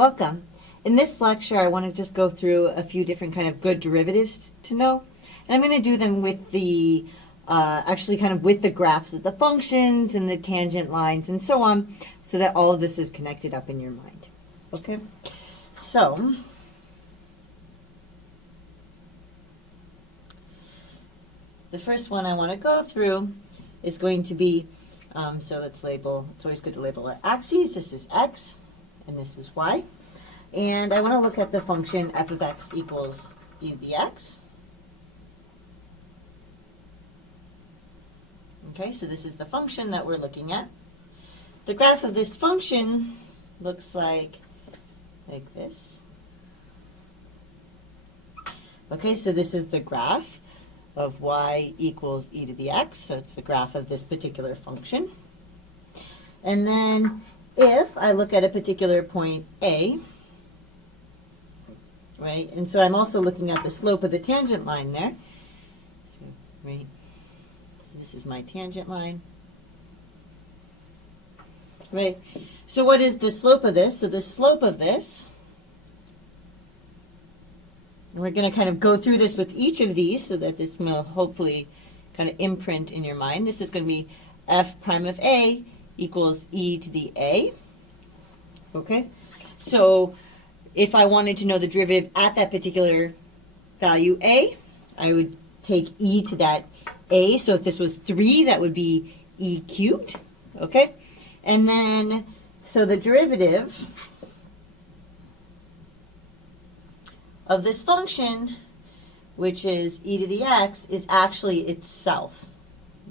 Welcome. In this lecture, I want to just go through a few different kind of good derivatives to know. And I'm going to do them with the, actually kind of with the graphs of the functions and the tangent lines and so on, so that all of this is connected up in your mind. Okay? So, the first one I want to go through is going to be, so let's label, it's always good to label our axes. This is x, and this is y. And I want to look at the function f of x equals e to the x. Okay, so this is the function that we're looking at. The graph of this function looks like this. Okay, so this is the graph of y equals e to the x, so it's the graph of this particular function. And then if I look at a particular point A, right, and so I'm also looking at the slope of the tangent line there, so, right, so this is my tangent line, right, so what is the slope of this? So the slope of this, and we're going to kind of go through this with each of these so that this will hopefully kind of imprint in your mind. This is going to be f prime of A equals e to the A. Okay? So if I wanted to know the derivative at that particular value A, I would take e to that A. So if this was 3, that would be e cubed. Okay? And then, so the derivative of this function, which is e to the x, is actually itself.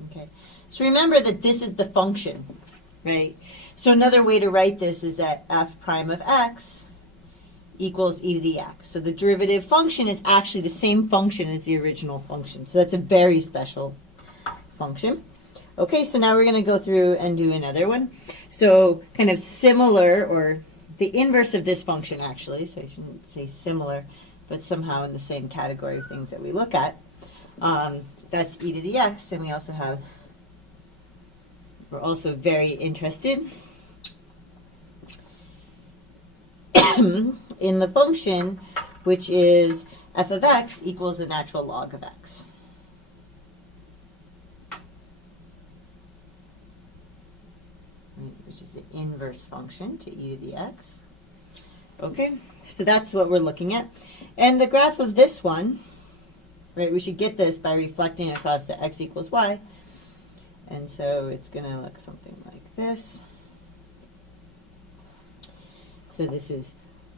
Okay, so remember that this is the function, right? So another way to write this is that f prime of x equals e to the x. So the derivative function is actually the same function as the original function. So that's a very special function. Okay, so now we're going to go through and do another one. So kind of similar, or the inverse of this function actually, so I shouldn't say similar, but somehow in the same category of things that we look at. That's e to the x, and we also have, we're also very interested in the function, which is f of x equals the natural log of x. Which is the inverse function to e to the x. Okay, so that's what we're looking at. And the graph of this one, right, we should get this by reflecting across the x equals y. And so it's going to look something like this. So this is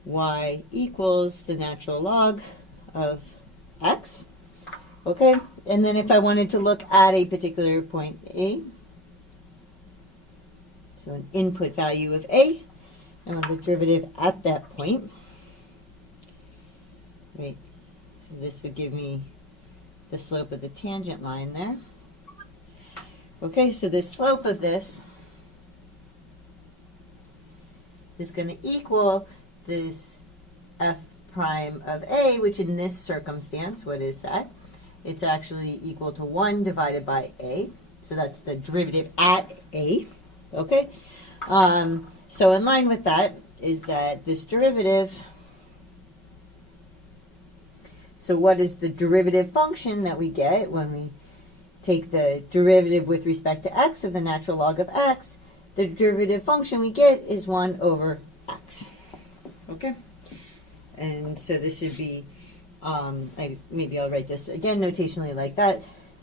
y equals the natural log of x. Okay, and then if I wanted to look at a particular point A, so an input value of A, and want the derivative at that point, right, so this would give me the slope of the tangent line there. Okay, so the slope of this is going to equal this f prime of A, which in this circumstance, what is that? It's actually equal to 1 divided by A. So that's the derivative at A. Okay? So in line with that is that this derivative, so what is the derivative function that we get when we take the derivative with respect to x of the natural log of x? The derivative function we get is 1 over x. Okay? And so this should be, maybe I'll write this again notationally like that.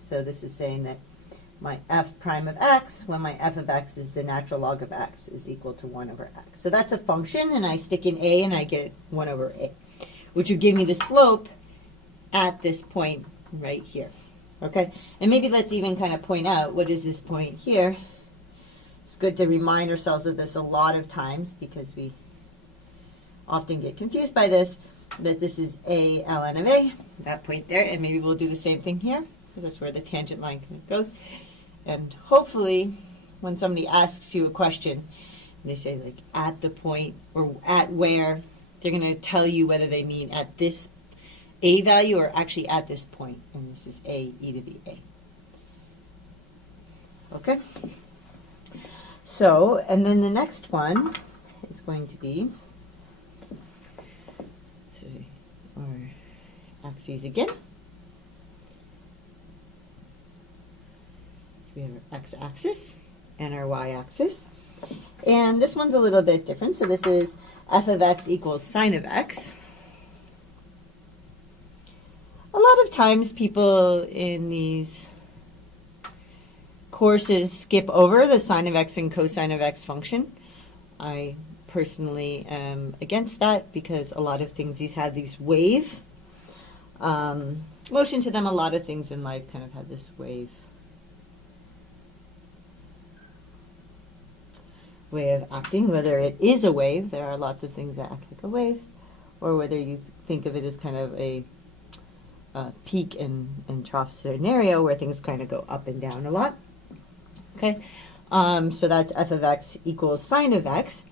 So this is saying that my f prime of x, when my f of x is the natural log of x, is equal to 1 over x. So that's a function, and I stick in a, and I get 1 over a, which would give me the slope at this point right here. Okay? And maybe let's even kind of point out, what is this point here? It's good to remind ourselves of this a lot of times, because we often get confused by this, that this is a ln of a, that point there, and maybe we'll do the same thing here, because that's where the tangent line kind of goes. And hopefully, when somebody asks you a question, and they say like at the point or at where, they're going to tell you whether they mean at this a value or actually at this point. And this is a e to the a. Okay? So, and then the next one is going to be axes again. We have our x-axis and our y-axis. And this one's a little bit different. So this is f of x equals sine of x. A lot of times people in these courses skip over the sine of x and cosine of x function. I personally am against that because a lot of things, these have these wave motion to them. A lot of things in life kind of have this wave way of acting, whether it is a wave, there are lots of things that act like a wave, or whether you think of it as kind of a peak and trough scenario where things kind of go up and down a lot. Okay, so that's f of x equals sine of x.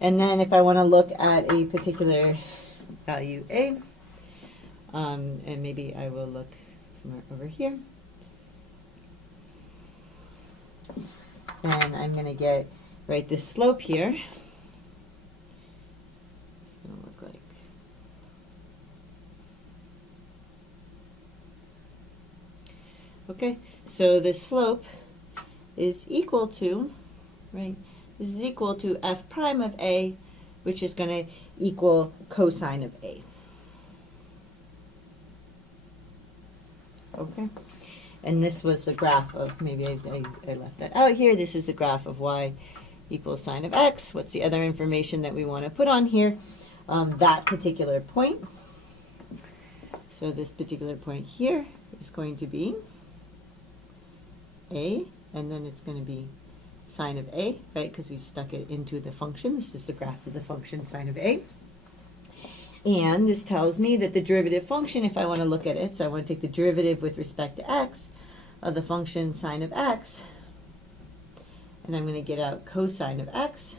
And then if I want to look at a particular value a, and maybe I will look somewhere over here, then I'm going to get, right, this slope here. It's going to look like, okay, so the slope is equal to, right, this is equal to f prime of a, which is going to equal cosine of a. Okay, and this was the graph of, maybe I left that out here, this is the graph of y equals sine of x. What's the other information that we want to put on here? That particular point. So this particular point here is going to be a, and then it's going to be sine of a, right, because we stuck it into the function. This is the graph of the function sine of a. And this tells me that the derivative function, if I want to look at it, so I want to take the derivative with respect to x of the function sine of x, and I'm going to get out cosine of x,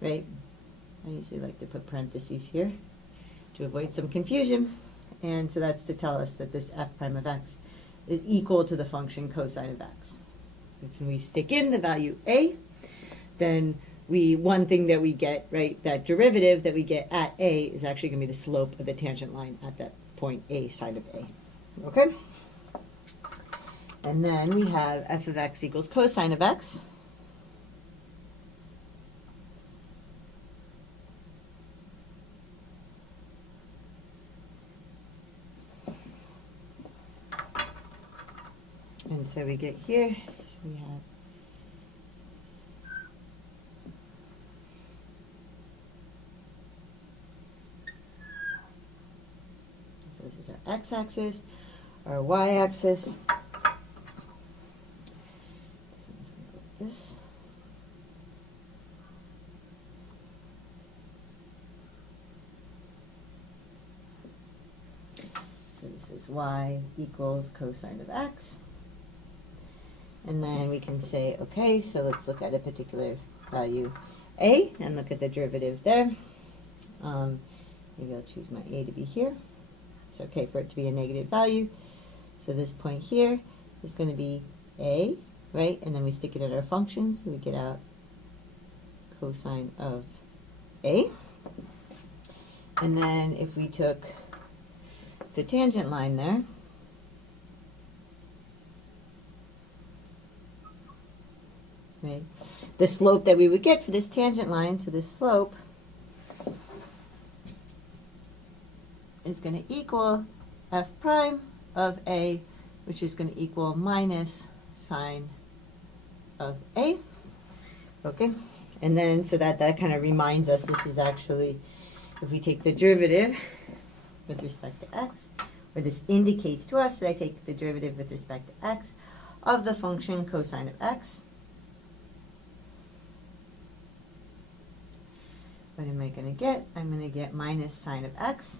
right? I usually like to put parentheses here to avoid some confusion. And so that's to tell us that this f prime of x is equal to the function cosine of x. If we stick in the value a, then one thing that we get, right, that derivative that we get at a is actually going to be the slope of the tangent line at that point a side of a. Okay? And then we have f of x equals cosine of x. And so we get here, so we have so this is our x-axis, our y-axis. This. So this is y equals cosine of x. And then we can say, okay, so let's look at a particular value a and look at the derivative there. Maybe I'll choose my a to be here. It's okay for it to be a negative value. So this point here is going to be a, right? And then we stick it at our function, so we get out cosine of a. And then if we took the tangent line there, right, the slope that we would get for this tangent line, so this slope is going to equal f prime of a, which is going to equal minus sine of a. Okay, and then so that kind of reminds us this is actually, if we take the derivative with respect to x, or this indicates to us that I take the derivative with respect to x of the function cosine of x. What am I going to get? I'm going to get minus sine of x.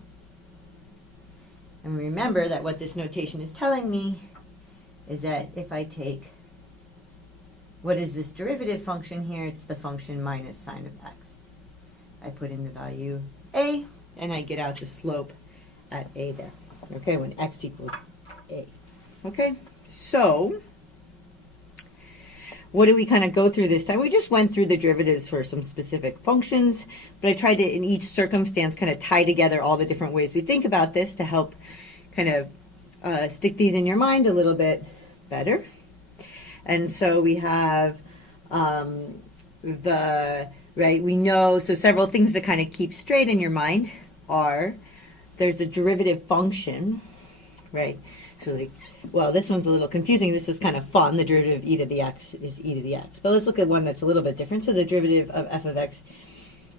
And remember that what this notation is telling me is that if I take, what is this derivative function here? It's the function minus sine of x. I put in the value a, and I get out the slope at a there. Okay, when x equals a. Okay, so what did we kind of go through this time? We just went through the derivatives for some specific functions, but I tried to, in each circumstance, kind of tie together all the different ways we think about this to help kind of stick these in your mind a little bit better. And so we have we know, so several things to kind of keep straight in your mind are, there's the derivative function, right? So like, well, this one's a little confusing. This is kind of fun. The derivative of e to the x is e to the x. But let's look at one that's a little bit different. So the derivative of f of x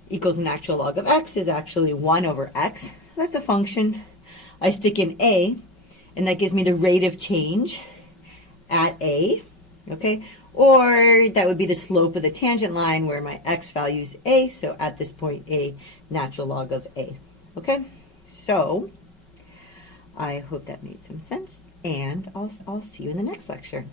equals natural log of x is actually 1 over x. So that's a function. I stick in a, and that gives me the rate of change at a, okay? Or that would be the slope of the tangent line where my x value is a, so at this point, a natural log of a, okay? So I hope that made some sense, and I'll see you in the next lecture.